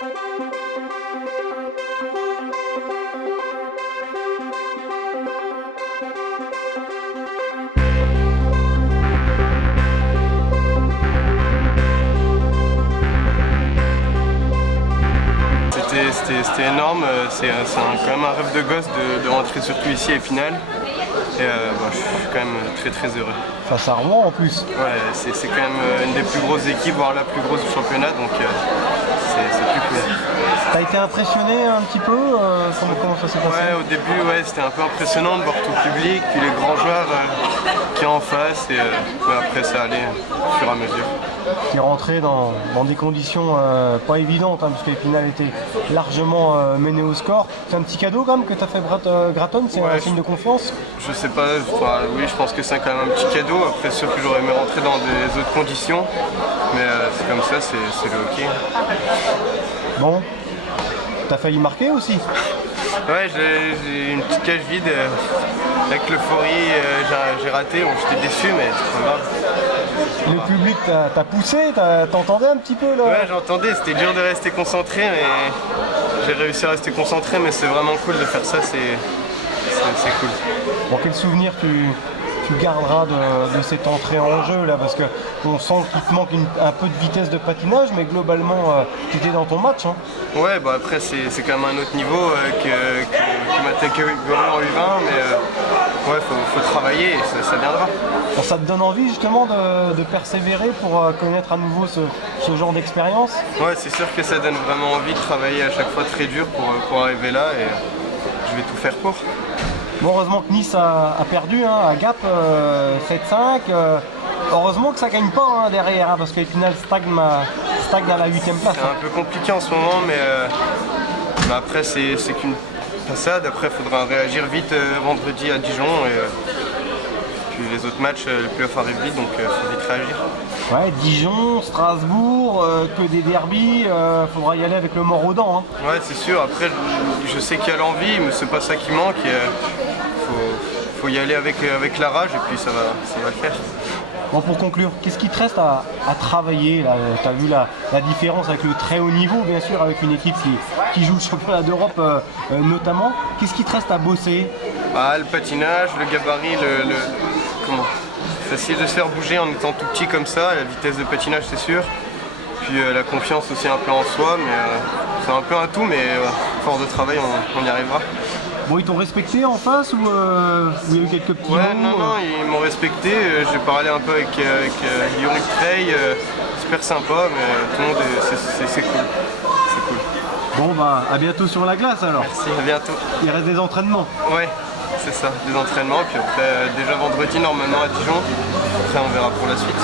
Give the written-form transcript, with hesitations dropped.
C'était énorme, c'est quand même un rêve de gosse de rentrer surtout ici à Épinal. Et je suis quand même très heureux. Face à Rouen en plus. Ouais, c'est quand même une des plus grosses équipes, voire la plus grosse du championnat, donc c'est plus cool. T'as été impressionné un petit peu comment ça s'est passé? Ouais, au début, c'était un peu impressionnant de voir tout le public, puis les grands joueurs qui sont en face, et après ça allait au fur et à mesure. Qui est rentré dans des conditions pas évidentes, parce qu'Épinal était largement mené au score. C'est un petit cadeau quand même que t'as fait Gratton, c'est un signe de confiance? Je sais pas, oui, je pense que c'est quand même un petit cadeau. Après, sûr que j'aurais aimé rentrer dans des autres conditions, mais c'est comme ça, c'est le hockey. Bon, t'as failli marquer aussi? Ouais, j'ai une petite cage vide. Avec l'euphorie, j'ai raté, bon, j'étais déçu, mais c'est pas grave. Le public t'a poussé, t'entendais un petit peu là? Ouais, j'entendais, c'était dur de rester concentré, mais j'ai réussi à rester concentré, mais c'est vraiment cool de faire ça, c'est cool. Bon, quel souvenir tu garderas de cette entrée en jeu là, parce qu'on sent qu'il te manque un peu de vitesse de patinage, mais globalement tu étais dans ton match, hein. Ouais, après c'est quand même un autre niveau que m'a take en U20, mais faut travailler et ça viendra. Bon, ça te donne envie justement de persévérer pour connaître à nouveau ce genre d'expérience? Ouais, c'est sûr que ça donne vraiment envie de travailler à chaque fois très dur pour arriver là, et je vais tout faire pour. Bon, heureusement que Nice a perdu à Gap 7-5. Heureusement que ça gagne pas derrière, parce qu'Épinal stagne à la 8e place. C'est un peu compliqué en ce moment, mais après c'est qu'une passade. Après il faudra réagir vite vendredi à Dijon, et puis les autres matchs, le playoff arrive vite, donc il faut vite réagir. Ouais, Dijon, Strasbourg, que des derbies, faudra y aller avec le mort aux dents. Ouais, c'est sûr. Après, je sais qu'il y a l'envie, mais c'est pas ça qui manque. Faut y aller avec la rage, et puis ça va le faire. Bon, pour conclure, qu'est-ce qui te reste à travailler là? Tu as vu la différence avec le très haut niveau, bien sûr, avec une équipe qui joue le championnat d'Europe notamment. Qu'est-ce qui te reste à bosser? Le patinage, le gabarit, facile de se faire bouger en étant tout petit comme ça, la vitesse de patinage c'est sûr. Puis la confiance aussi un peu en soi, mais c'est un peu un tout, mais force de travail on y arrivera. Bon, ils t'ont respecté en face ou il y a eu quelques petits mots? Non, ils m'ont respecté. J'ai parlé un peu avec Yorick Trey, super sympa, mais tout le monde c'est cool. C'est cool. Bon, à bientôt sur la glace alors. Merci, à bientôt. Il reste des entraînements. Ouais, c'est ça, des entraînements, puis après déjà vendredi normalement à Dijon. Après on verra pour la suite.